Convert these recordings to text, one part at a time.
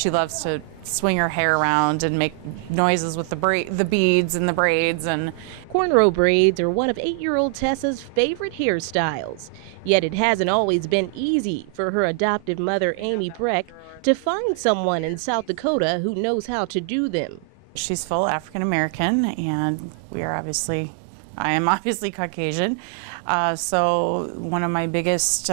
She loves to swing her hair around and make noises with the beads and the braids. And cornrow braids are one of 8-year-old Tessa's favorite hairstyles. Yet it hasn't always been easy for her adoptive mother, Amy Breck, to find someone in South Dakota who knows how to do them. She's full African American, and I am obviously Caucasian. So one of my biggest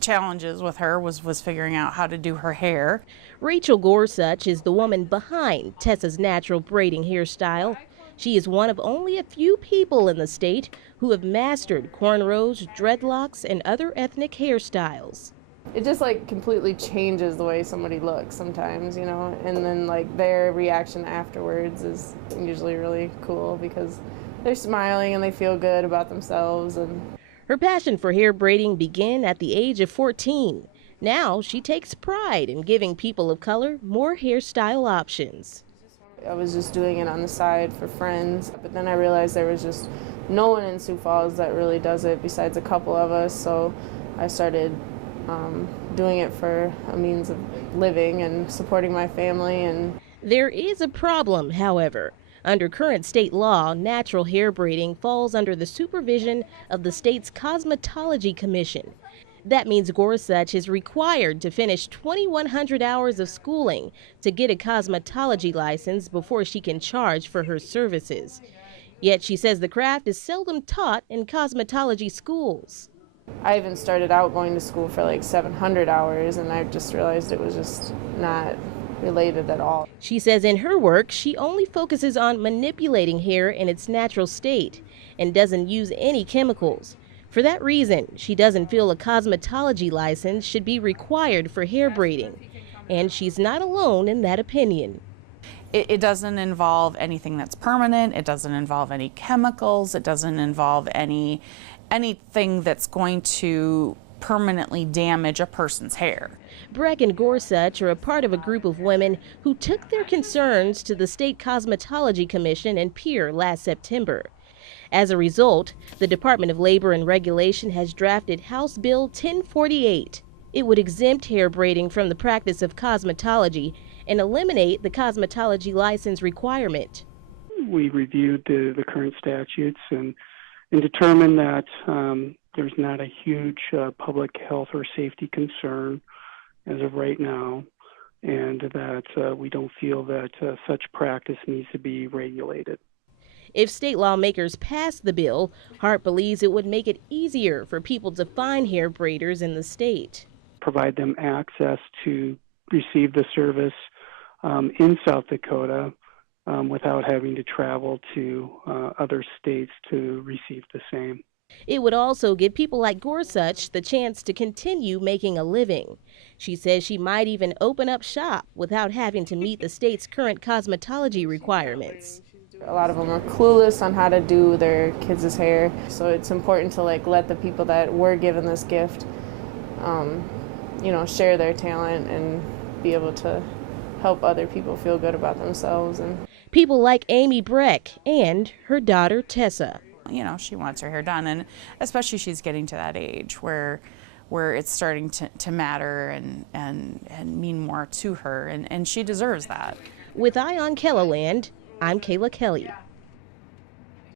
challenges with her was figuring out how to do her hair. Rachel Gorsuch is the woman behind Tessa's natural braiding hairstyle. She is one of only a few people in the state who have mastered cornrows, dreadlocks, and other ethnic hairstyles. It just like completely changes the way somebody looks sometimes, you know, and then like their reaction afterwards is usually really cool because they're smiling and they feel good about themselves. And her passion for hair braiding began at the age of 14. Now she takes pride in giving people of color more hairstyle options. I was just doing it on the side for friends, but then I realized there was just no one in Sioux Falls that really does it besides a couple of us, so I started doing it for a means of living and supporting my family. And there is a problem, however. Under current state law, natural hair braiding falls under the supervision of the state's Cosmetology Commission. That means Gorsuch is required to finish 2,100 hours of schooling to get a cosmetology license before she can charge for her services. Yet she says the craft is seldom taught in cosmetology schools. I even started out going to school for like 700 hours, and I just realized it was just not related at all. She says in her work, she only focuses on manipulating hair in its natural state and doesn't use any chemicals. For that reason, she doesn't feel a cosmetology license should be required for hair braiding. And she's not alone in that opinion. It doesn't involve anything that's permanent. It doesn't involve any chemicals. It doesn't involve anything that's going to permanently damage a person's hair. Breck and Gorsuch are a part of a group of women who took their concerns to the State Cosmetology Commission in Pierre last September. As a result, the Department of Labor and Regulation has drafted House Bill 1048. It would exempt hair braiding from the practice of cosmetology and eliminate the cosmetology license requirement. We reviewed the current statutes and determined that there's not a huge public health or safety concern as of right now, and that we don't feel that such practice needs to be regulated. If state lawmakers pass the bill, Hart believes it would make it easier for people to find hair braiders in the state. Provide them access to receive the service in South Dakota without having to travel to other states to receive the same. It would also give people like Gorsuch the chance to continue making a living. She says she might even open up shop without having to meet the state's current cosmetology requirements. A lot of them are clueless on how to do their kids' hair, so it's important to like let the people that were given this gift, you know, share their talent and be able to help other people feel good about themselves. And people like Amy Breck and her daughter Tessa. You know, she wants her hair done, and especially she's getting to that age where it's starting to matter and mean more to her, and she deserves that. With Eye on KELOLAND, I'm Kayla Kelly.